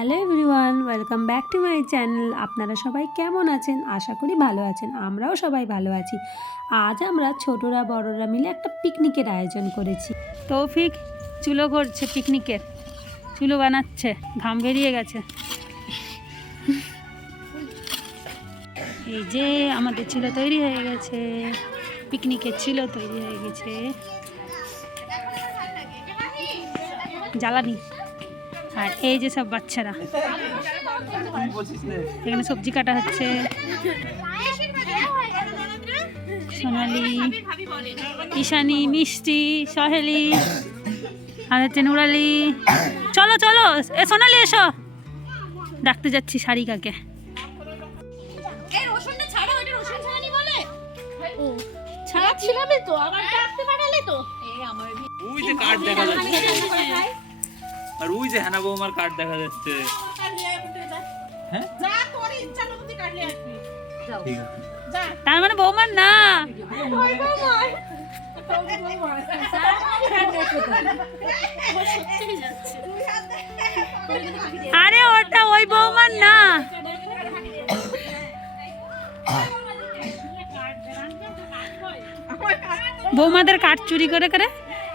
Hello everyone, welcome back to my channel. আপনারা সবাই কেমন আছেন? আশা করি ভালো আছেন। আমরাও সবাই ভালো আছি। আজ আমরা ছোটরা বড়রা মিলে একটা পিকনিকের আয়োজন করেছি। তৌফিক চুলো করছে, পিকনিকের চুলো বানাচ্ছে, ঘাম বেরিয়ে গেছে। এই যে আমাদের চুলো তৈরি হয়ে গেছে, পিকনিকের চুলো তৈরি হয়ে গেছে, জ্বালানি। আর এই যে সব বাচ্চারা, এখানে সবজি কাটা হচ্ছে। সোনালি, ঈশানী, মিষ্টি, সহেলি, আর হচ্ছে নুরালি। চলো চলো, এ সোনালি এসো, ডাকতে যাচ্ছি সারিকাকে। আর ওই যে হ্যানা বৌমার কার্ড দেখা যাচ্ছে। হ্যাঁ তার মানে বৌমার না, আরে ওটা ওই বৌমার না। বৌমাদের কাঠ চুরি করে করে,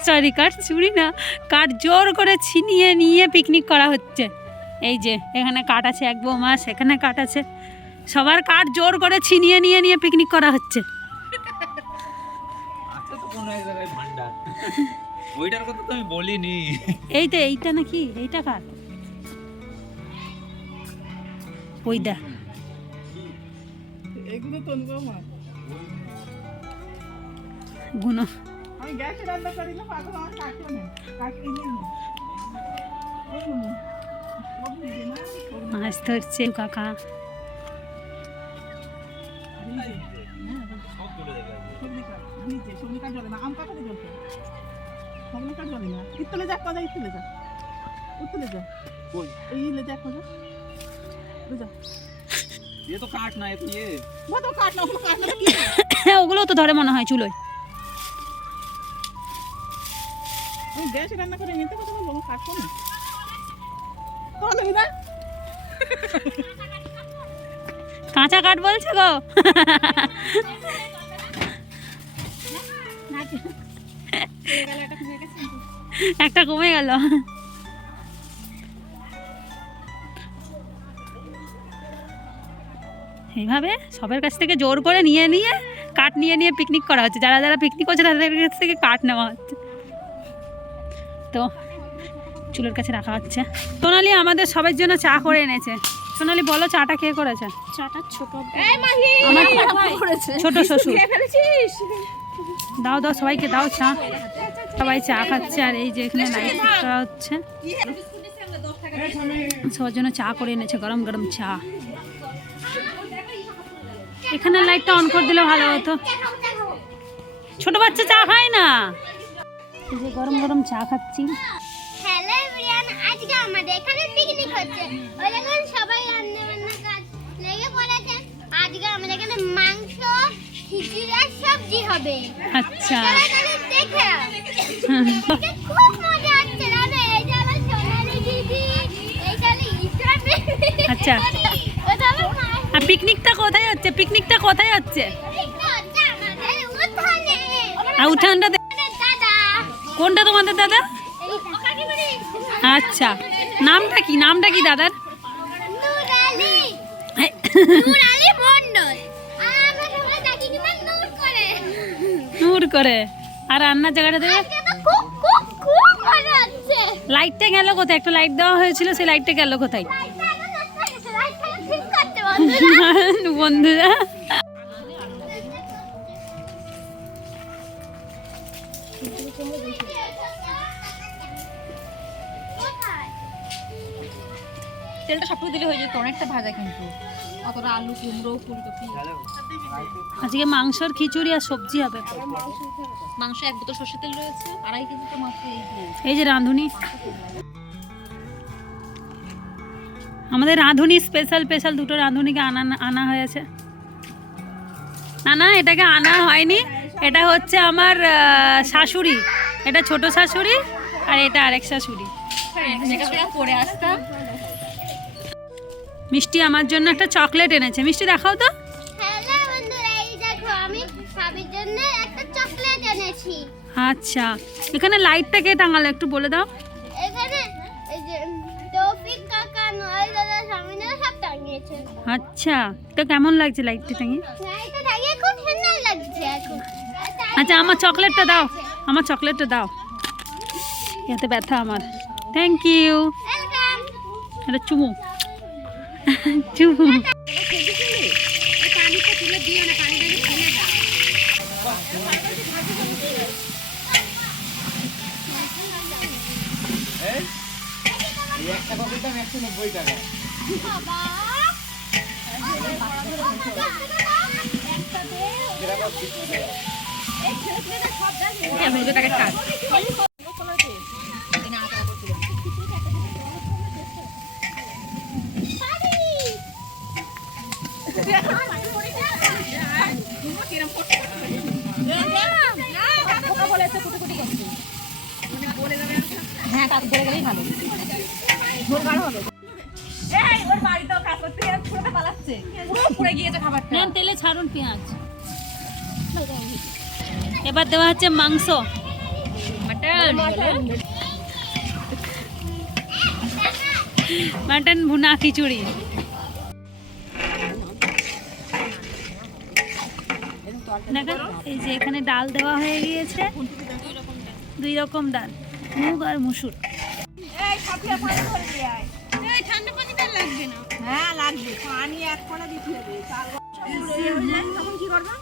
সরি কাঠ চুরি না, কাঠ জোর করে ছিনিয়ে নিয়ে পিকনিক করা হচ্ছে। এই যে এখানে কাঠ আছে এক বৌমা, সেখানে কাঠ আছে, সবার কাঠ জোর করে ছিনিয়ে নিয়ে নিয়ে পিকনিক করা হচ্ছে। ওইটার কথা তো আমি বলিনি। এই তো এইটা নাকি, এইটা কাঠ, ওইটা গুনো। মাছ ধরছে কাকা। ওগুলো তো ধরে মনে হয় চুলোয়। কাঁচা কাঠ বলছে গো। একটা কমে গেল। এইভাবে সবার কাছ থেকে জোর করে নিয়ে নিয়ে কাঠ নিয়ে নিয়ে পিকনিক করা হচ্ছে। যারা যারা পিকনিক করছে তাদের কাছ থেকে কাঠ নেওয়া হচ্ছে। তো চুলোর কাছে রাখা হচ্ছে। সোনালি আমাদের সবার জন্য চা করে এনেছে। সোনালি বলো চাটা কে করেছে? চাটা ছোট আমার ছোট শ্বশুর। দাও দাও, সবাইকে দাও চা। সবাই চা খাচ্ছে। আর এই যে এখানে লাইট করা হচ্ছে, সবার জন্য চা করে এনেছে, গরম গরম চা। এখানে লাইটটা অন করে দিলে ভালো হতো, ছোট বাচ্চা চা খায় না। এই যে গরম গরম চা খাচ্ছি। হ্যালো এভরিওয়ান, আজকে আমাদের এখানে পিকনিক হচ্ছে। ওই দেখুন সবাই রান্না বান্না কাজ লেগে পড়েছে। আজকে আমাদের এখানে মাংস, খিচুড়ি আর সবজি হবে। আচ্ছা, দেখে খুব মজা হচ্ছে। দাদা এই যে আমার সোনালি দিদি, এইখানে ঈশান। আচ্ছা। আর পিকনিকটা কোথায় হচ্ছে? পিকনিকটা কোথায় হচ্ছে? আর উঠানটা দাদা কোনটা তোমাদের দাদা? আচ্ছা, নামটা কি? নামটা কি দাদার? নুরালি মন্ডল। আমরা সবাই ডাকি কি নূর করে। নূর করে। আর রান্নার জায়গাটা থেকে আজকে তো খুব খুব খুব মজা হচ্ছে। লাইটটা গেল কোথায়? একটা লাইট দেওয়া হয়েছিল, সেই লাইটটা গেল কোথায়? বন্ধুরা তেলটা সবটুকু দিলে হয়ে যেত, অনেকটা ভাজা কিন্তু অতটা আলু, কুমড়ো, ফুলকপি। আজকে মাংসর খিচুড়ি আর সবজি হবে। মাংস 1 বোতল সরষের তেল রয়েছে, 2.5 কেজি তো মাত্র। এই যে রাঁধুনি, আমাদের রাঁধুনি স্পেশাল স্পেশাল দুটো রাঁধুনিকে আনা হয়েছে। না না, এটাকে আনা হয়নি, এটা হচ্ছে আমার শাশুড়ি, এটা ছোট শাশুড়ি, আর এটা আরেক শাশুড়ি। মেকআপ করে আসতাম, মিষ্টি আমার জন্য একটা চকলেট এনেছে, মিষ্টি দেখাও তো। হ্যালো বন্ধুরা, এই দেখো আমি ভাবির জন্য একটা চকলেট এনেছি। আচ্ছা, এখানে লাইটটা কে টাঙালো একটু বলে দাও। এখানে এই যে তৌফিক কাকা, নয় দাদা, স্বামীরা সব টাঙিয়েছে। আচ্ছা, তো কেমন লাগছে লাইটটা টাঙিয়ে? লাইটটা টাঙিয়ে খুব সুন্দর লাগছে এখন। আচ্ছা, আমার চকলেটটা দাও, আমার চকলেটটা দাও, এতে ব্যথা আমার। Thank you. ওয়েলকাম। এটা চুমু চুমু। এই একটা কপির দাম 190 টাকা। বাবা প্যাকেট কাট হ্যাঁ, কাকু বলে গেলেই ভালো। ওর বাড়িতেও কাজ করতে গিয়ে পুরোটা পালাচ্ছে, পুরো পুড়ে গিয়েছে খাবারটা। নেন তেলে ছাড়ুন পেঁয়াজ। এবার দেওয়া হচ্ছে মাংস, মাটন, মাটন ভুনা খিচুড়ি। দেখো এই যে এখানে ডাল দেওয়া হয়ে গিয়েছে, 2 রকম ডাল, মুগ আর মুসুর। হ্যাঁ লাগবে, পানি 1 ফোঁটা দিতে হবে, তখন কি করবে?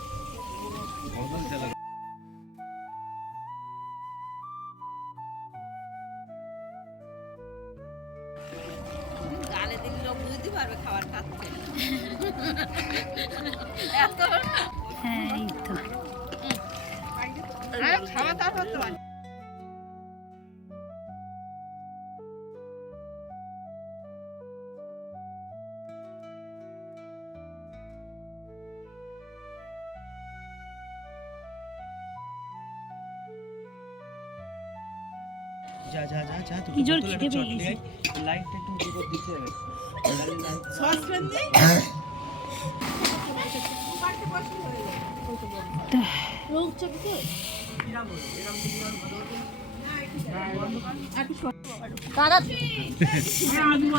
গালে দিলে লোক বুঝতে পারবে খাবার খাচ্ছে। হ্যাঁ এই তো। খাওয়া তারপর তো যা যা যা যা, কি জোর খিদে পেয়ে গেছে। লাইটটা একটু উঁচু করে দিতে হবে। সসপ্যান দিয়ে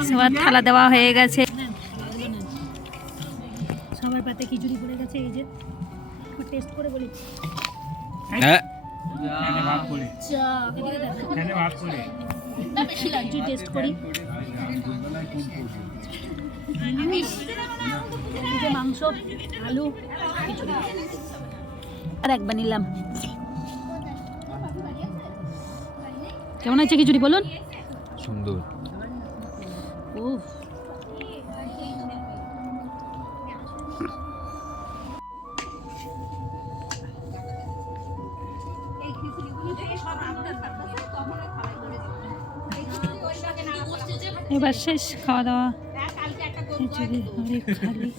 সবার থালা দেওয়া হয়ে গেছে, সবার পাতে খিচুড়ি পড়ে গেছে। এই যে টেস্ট করে বলি। হ্যাঁ ভাগ করে বেশি লাগছে, টেস্ট করি। এই যে মাংস, আলু, খিচুড়ি, আর একবার নিলাম। কেমন আছে খিচুড়ি বলুন? সুন্দর। উফ, এবার শেষ খাওয়া দাওয়া, খিচুড়ি হরে খালি।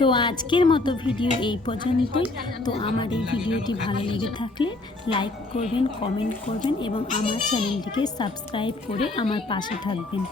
তো আজকের মতো ভিডিও এই পর্যন্তই। তো আমার এই ভিডিওটি ভালো লেগে থাকলে লাইক করবেন, কমেন্ট করবেন এবং আমার চ্যানেলটিকে সাবস্ক্রাইব করে আমার পাশে থাকবেন।